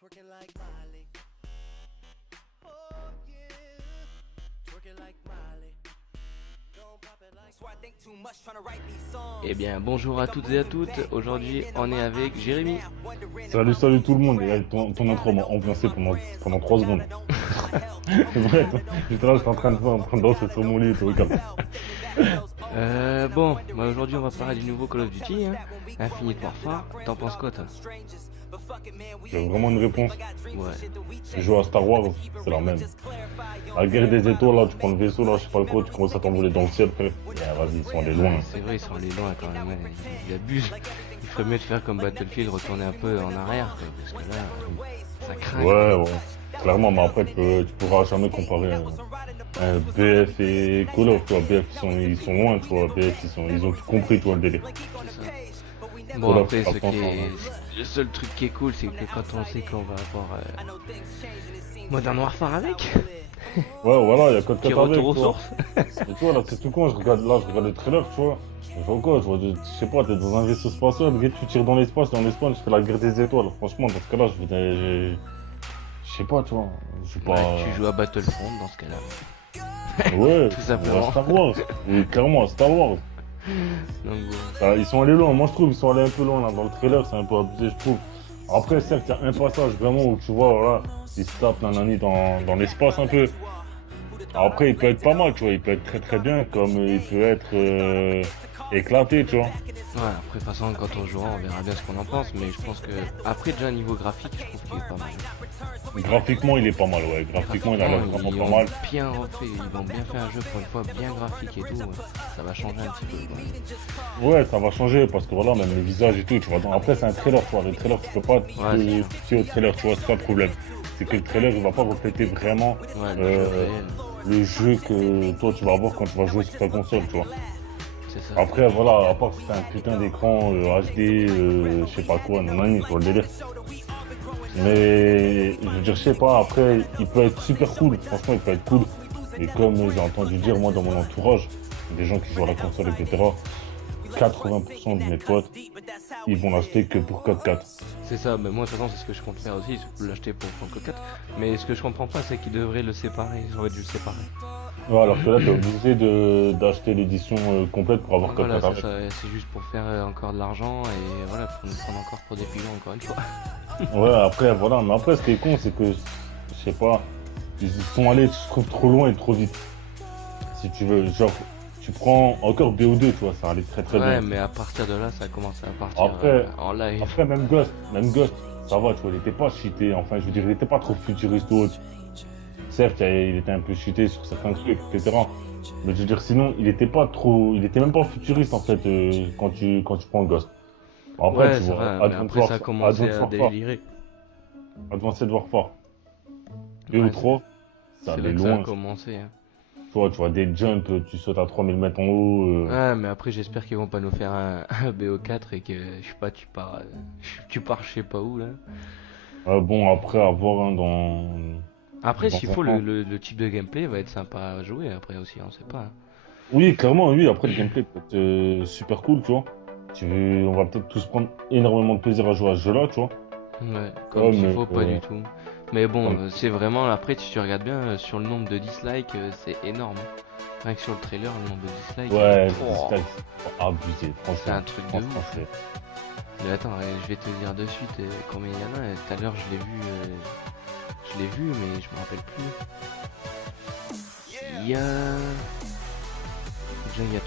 Twerking like Miley. Oh yeah. Twerking like Miley. Don't pop it like. So I think too much trying to write these songs. Eh bien bonjour à toutes et à toutes, aujourd'hui on est avec Jérémy. Salut, salut tout le monde. Et ton intro m'a ambiancé pendant 3 secondes. C'est vrai, j'étais là, j'étais en train de danser sur mon lit et tout, comme Bon, bah aujourd'hui on va parler du nouveau Call of Duty, hein, Infinite Warfare. T'en penses quoi toi? j'ai vraiment une réponse. Ouais. Je joue à Star Wars, c'est la même. La guerre des étoiles, là, tu prends le vaisseau, là, je sais pas quoi, tu commences à t'envoler dans le ciel, frère. Yeah, vas-y, ils sont allés loin. C'est vrai, ils sont allés loin quand même, ouais. Ils abusent. Il ferait mieux de faire comme Battlefield, retourner un peu en arrière, quoi, parce que là, ça craque. Ouais. Clairement, mais après, tu pourras jamais comparer un BF et Call of, tu vois. BF, ils sont loin, tu vois. BF, ils ont tout compris, tu vois, le délire. C'est ça. Bon, Call of, après, pas franchement, le seul truc qui est cool, c'est que quand on sait qu'on va avoir Modern Warfare avec, Ouais, voilà, il y a Code qui 4 avec, retour aux tu vois. sources. Et tu vois, là, c'est tout con, je regarde le trailer, tu vois. Je vois quoi, je sais pas, t'es dans un vaisseau spatial, gars, tu tires dans l'espace, je fais la guerre des étoiles. Franchement, dans ce cas-là, je sais pas, tu vois. Je sais pas. Ouais, tu joues à Battlefront dans ce cas-là. Ouais, tout simplement. à Star Wars. Oui, clairement, à Star Wars. Donc, bon. Ah, ils sont allés loin, moi je trouve, ils sont allés un peu loin là. Dans le trailer, c'est un peu abusé, je trouve. Après, certes, il y a un passage vraiment où tu vois, voilà, ils se tapent nanani dans l'espace un peu. Après, il peut être pas mal, tu vois, il peut être très très bien, comme il peut être éclaté, tu vois. Ouais, après, de toute façon, quand on jouera, on verra bien ce qu'on en pense, mais je pense que, après, déjà, niveau graphique, je trouve qu'il est pas mal. Graphiquement, il est pas mal, ouais. Graphiquement, il a l'air vraiment ils pas ont mal. bien refait, ils ont bien fait un jeu pour une fois, bien graphique et tout, ouais. Ça va changer un petit peu, quoi. Ouais, ça va changer parce que voilà, même le visage et tout, tu vois. Donc, après, c'est un trailer, tu vois. Le trailer, tu peux pas te Ouais, fier au trailer, tu vois, c'est ça le problème. C'est que le trailer, il va pas refléter vraiment Ouais, le jeu réel, le jeu que toi, tu vas avoir quand tu vas jouer sur ta console, tu vois. c'est ça. Après, voilà, à part si c'est un putain d'écran HD, je sais pas quoi, nanani, tu vois le délire. Mais, je veux dire, je sais pas, après, il peut être super cool, franchement, il peut être cool. Mais comme j'ai entendu dire, moi, dans mon entourage, des gens qui jouent à la console, etc., 80% de mes potes, ils vont l'acheter que pour 4K. C'est ça, mais moi, de toute façon, c'est ce que je compte faire aussi, c'est l'acheter pour Franco 4. Mais ce que je comprends pas, c'est qu'ils devraient le séparer, ils auraient dû le séparer. Ouais, alors que là, t'es obligé d'acheter l'édition complète pour avoir 4K Voilà, c'est avec. ça, c'est juste pour faire encore de l'argent et voilà, pour nous prendre encore pour des pigeons, encore une fois. Ouais, après, voilà, mais après, ce qui est con, c'est que, je sais pas, ils sont allés, je trouve, trop loin et trop vite. Si tu veux, genre, tu prends encore BO2, tu vois, ça allait très très Ouais, bien. mais à partir de là, ça commence à partir Après, en live. après même Ghost, ça va, tu vois, il était pas cheaté, enfin, je veux dire, il était pas trop futuriste ou autre. Certes, il était un peu cheaté sur certains trucs, etc. Mais je veux dire, sinon, il était pas trop, il était même pas futuriste, en fait, quand tu prends Ghost. Après, Ouais, tu c'est vois, vrai, mais après ça a commencé à délirer. Advanced Warfare, Ouais, BO3, ça c'est là allait que ça a loin. commencé, hein. Tu vois des jumps, tu sautes à 3000 mètres en haut. Ouais, mais après j'espère qu'ils vont pas nous faire un BO4 et que, je sais pas, tu pars je sais pas où là. Bon, après, à voir hein, Après, dans s'il un faut, an. le type de gameplay va être sympa à jouer après aussi, on sait pas, hein. Oui, clairement, oui. Après, le gameplay peut être super cool, tu vois. On va peut-être tous prendre énormément de plaisir à jouer à ce jeu-là, tu vois. Ouais, comme Comme, s'il faut, pas du tout. Mais bon, comme... c'est vraiment, après, si tu regardes bien, sur le nombre de dislikes, c'est énorme. Rien que sur le trailer, le nombre de dislikes, Ouais, pouah, c'est abusé, c'est franchement. un truc de Franchement, ouf. Mais attends, je vais te dire de suite combien il y en a. Tout à l'heure, je l'ai vu, mais je me rappelle plus. Il y a... Déjà, il y a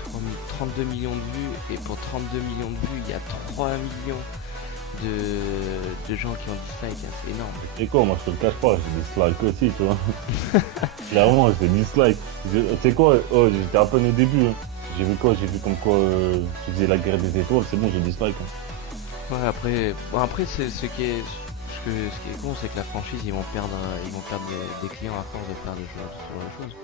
32 millions de vues, et pour 32 millions de vues, il y a 3 millions de gens qui ont dislike, hein, c'est énorme. C'est quoi, moi je te le cache pas, j'ai dislike aussi, tu vois. Clairement, j'ai dislike. Tu sais quoi, oh, j'étais à peine au début. Hein. J'ai vu quoi, j'ai vu comme quoi tu faisais la guerre des étoiles, c'est bon, j'ai dislike. Hein. Ouais, après c'est ce qui est con, c'est que la franchise, ils vont perdre des clients à force de faire ce genre de choses.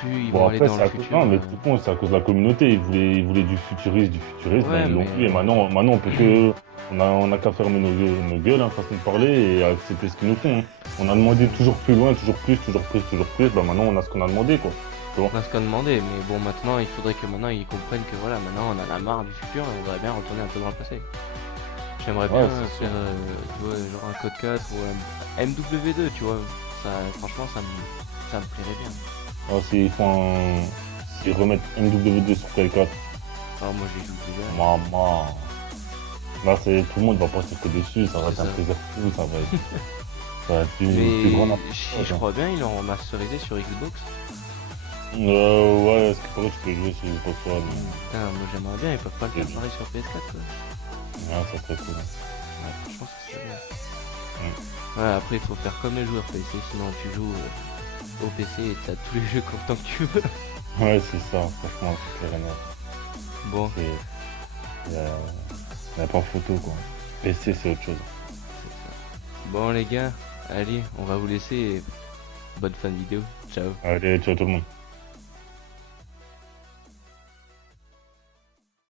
Plus ils Bon vont aller après, dans le futur. non, mais tout con, c'est à cause de la communauté. Ils voulaient du futurisme, Ouais, ben, ils l'ont mais eu. Et maintenant, on peut que. On a qu'à fermer nos gueules, hein, façon de parler, et accepter ce qu'ils nous font. Hein. On a demandé toujours plus loin, toujours plus. Ben maintenant, on a ce qu'on a demandé, quoi. Tu vois. on a ce qu'on demandait, mais bon, maintenant, il faudrait que maintenant ils comprennent que voilà, maintenant on en a marre du futur et on voudrait bien retourner un peu dans le passé. Je J'aimerais Ouais, bien c'est faire, tu vois, genre un code 4 ou un MW2, tu vois. Ça, franchement, ça me plairait bien. Ah, s'ils remettent MW2 sur Play 4, Alors moi, j'ai joué déjà. maman. Là, tout le monde va passer que dessus, ça va être C'est un ça. plaisir fou, ça va être plus grand Mais n'importe si quoi, je quoi. crois bien, ils l'ont remasterisé sur Xbox. Ouais, est-ce que pour eux, tu peux jouer sur Xbox One? Putain, moi j'aimerais bien, ils peuvent pas le faire pareil sur PS4 quoi. Ouais, ça serait cool. Ouais, franchement, ça serait bien. Mm. Ouais, après, il faut faire comme les joueurs PC, sinon tu joues au PC et t'as tous les jeux autant que tu veux. Ouais, c'est ça, franchement, c'est clair et net. Bon, Y a pas photo, quoi. PC, c'est autre chose. c'est ça. Bon, les gars, allez, on va vous laisser et bonne fin de vidéo. Ciao. Allez, ciao tout le monde.